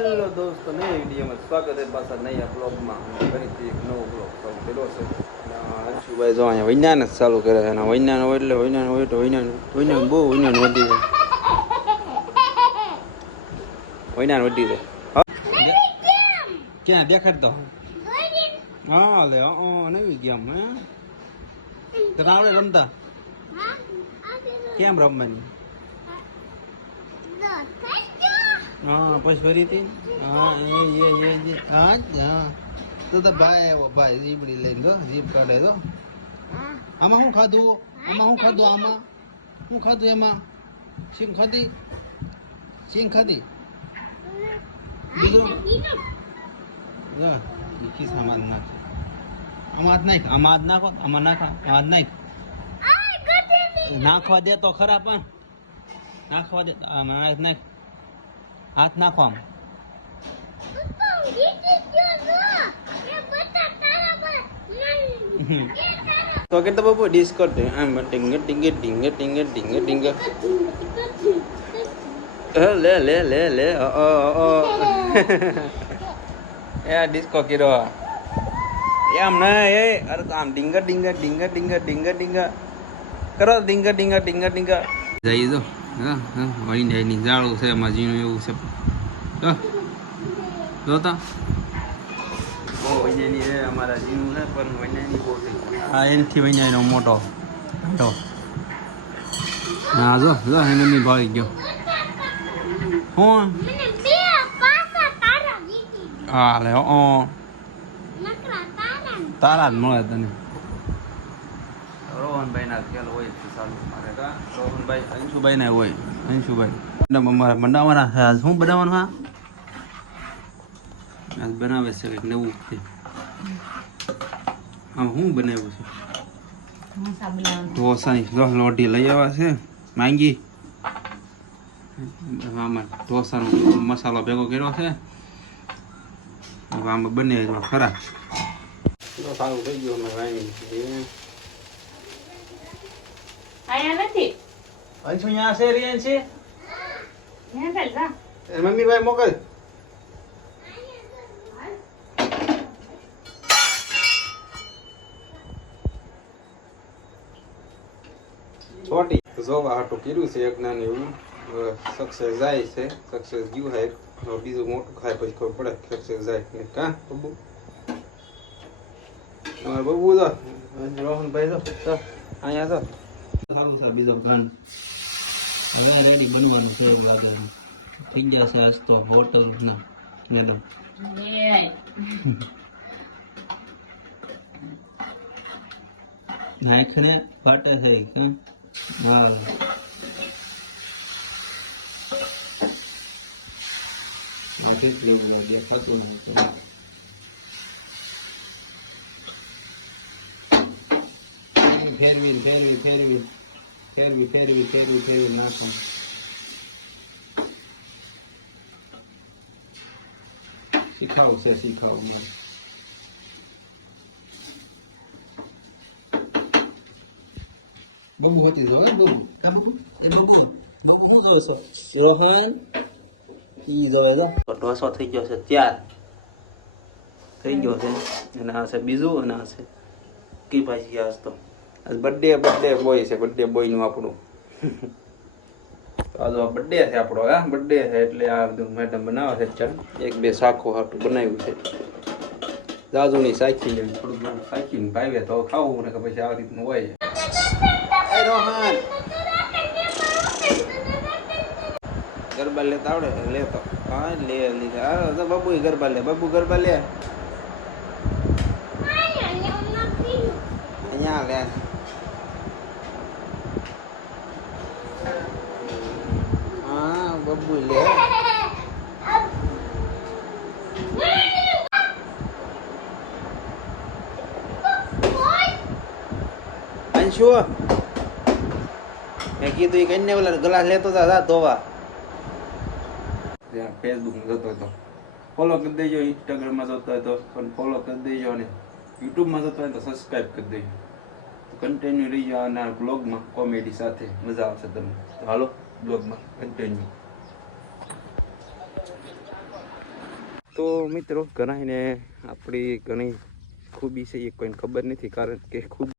Hello દોસ્તો, નવી વિડીયોમાં સ્વાગત છે. પાછા નયા બ્લોગમાં ફરીથી એક નવો બ્લોગ ચાલુ કર્યો છે. અંશુભાઈ જો અહીંયા વિજ્ઞાન જ ચાલુ કરે છે. વિજ્ઞાન હોય એટલે વિજ્ઞાન હોય તો વિજ્ઞાન બહુ વિજ્ઞાન વધી જાય. વિજ્ઞાન વધી જાય. ક્યાં દેખાડતો? હા લે નવી ગેમ હે તો આવડે રમતા? કેમ રમવાની? હા પછી ફરી હતી. હા હા તો ભાઈ આવ્યો, ભાઈ જીબડી લઈને જો જીપ કાઢે તો. આમાં શું ખાધું? આમાં શું ખાધું? એમાં સિંગ ખાધી? બીજું ખિસ્સામાં નાખે. આમાં હાથ નાખ, આમાં હાથ નાખો, આમાં નાખો, હાથ નાખ. નાખવા દે તો ખરા પણ નાખવા દે. આમાં હાથ નાખ, હાથ નાખો આમ. તો કે તો બાબુ ડિસ્કોટ આમ ટિંગ ટિંગ ટિંગ ટિંગ ટિંગ ટિંગ લે લે લે લે એ ડિસ્કો કીરો એમ ના એ અરે આમ ડિંગ ડિંગ ડિંગ ડિંગ ડિંગ ડિંગ કરો ડિંગ ડિંગ ડિંગ ડિંગ જઈ દો. હા વૈંડાની જાળું છે એમાં ઝીણું એવું છે. જોતા બહુ વૈંડાની છે અમારા ઝીણું છે પણ વૈંડાની બહુ છે. હા એનથી વૈંડાનો મોટો મોટો. હા જો જો એને નહીં ભાળી ગયો. હું હા લે તારા જ મળે તને. રોહનભાઈ ના ખેલ હોય ચાલુ મારે કા રોહનભાઈ અંશુભાઈ ના હોય. અંશુભાઈ બનાવવાના શું બનાવવાનું? હા આજ બનાવે છે કંઈક નવું છે. હા શું બનાવ્યું છે? ઢોસાની લોઢી લઈ આવ્યા છે માંગી. આમાં ઢોસાનો મસાલો ભેગો કર્યો છે. આમાં બને ખરા સારું થઈ ગયું. અમે વાંગી આયા નથી. અંશુ અહીંયા છે રિયાન છે. મમ્મી ભાઈ મોકલ. છોટી જોવા હાટું કર્યું છે એક નાની એવું. સક્સેસ જાય છે. સક્સેસ ગયું હોય બીજું મોટું ખાય પછી ખબર પડે સક્સેસ જાય ને કા બબુ. તમારે બબુ તો રોહનભાઈ તો અહીંયા તો સારું છે. બીજો પ્લાન હવે રેડી બનવાનું છે એવું લાગે છે. થઈ જશે આજ તો હોટલ ના મેડમ નાખને ફાટે છે કેમ? હા દેખાતું ફેરવી નાખો. શીખાવ મારે. બબુ હતી જો બબુ એ બબુ શું જોવો છો રોહન? ઈ જોવે જો ઢોસો થઈ ગયો છે ત્યાર થઈ ગયો છે. અને આ છે બીજું અને આ છે કી ભાજી. આજ તો આજ બર્થડે બોય છે. બર્થડે બોયનું આપણું આજ બર્થડે છે આપણો. હા બર્થડે છે એટલે આ બધું મેડમ બનાવે છે. ચાલ એક બે શાકો હાટું બનાવ્યું છે. જાજુની સાખીને થોડું ઘણું સાખીને ભાવે તો ખાવું ને કે પછી આ રીતનું હોય. રોહન ગરબા લેતા આવડે? લેતો હા લે લીધા. હા બાબુ ગરબા લે. બાબુ ગરબા લે અહીંયા લે. હા બબુ લે. અંશુ મેં કીધું એ કઈને ઓલા ગ્લાસ લેતો હતા ધોવા. ફેસબુકમાં જતો હતો ફોલો કરી દેજો. ઇન્સ્ટાગ્રામમાં જતો હોય તો પણ ફોલો કરી દેજો. અને યુટ્યુબમાં જતો હોય તો સબસ્ક્રાઈબ કરી દેજો. કન્ટિન્યુ રહી જાઓ આના બ્લોગમાં કોમેડી સાથે મજા આવશે તમને. હાલો બ્લોગમાં કન્ટિન્યુ. તો મિત્રો ઘણાને આપણી ઘણી ખૂબી છે એ કોઈને ખબર નથી, કારણ કે ખૂબ